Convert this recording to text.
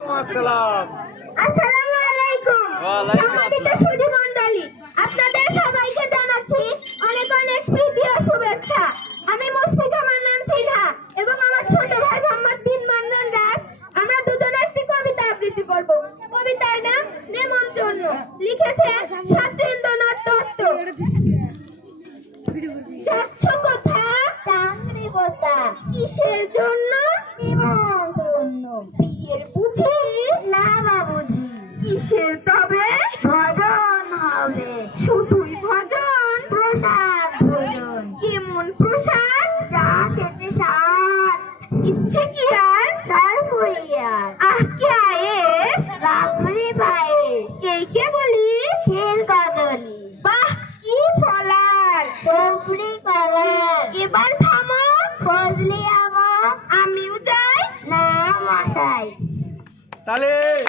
আসসালাম। আসসালামু আলাইকুম সম্মানিত সুধী মণ্ডলী আপনাদের সবাইকে জানাচ্ছি অনেক অনেক প্রীতি ও শুভেচ্ছা। আমি মুশফিকা মান্নান সিনহা এবং আমার ছোট ভাই মোহাম্মদ বিন মান্নান রাজ। আমরা দুজনে একটি কবিতা আবৃত্তি করব। কবিতার নাম নেমন্তন্ন। লিখেছে সাতেন্দ্রনাথ দত্ত। যাচ্ছ কোথা? চাকরি কোথা কিসের জন্য? কিসের তবে ভজন হবে। শুধুই ভজন, প্রসাদ ভোজন। কেমন প্রসাদ? যা খেতে স্বাদ। ইচ্ছে কি আর? তারপরে আর। আহ, কি আয়েস রাবড়ি পায়েস এই কে বলি? খেল কাদলি। বাহ, কি ফলার। সবরি কালার। এবার থামো। ফজলি আমো আমিও যাই। না, মশাই। তাহলে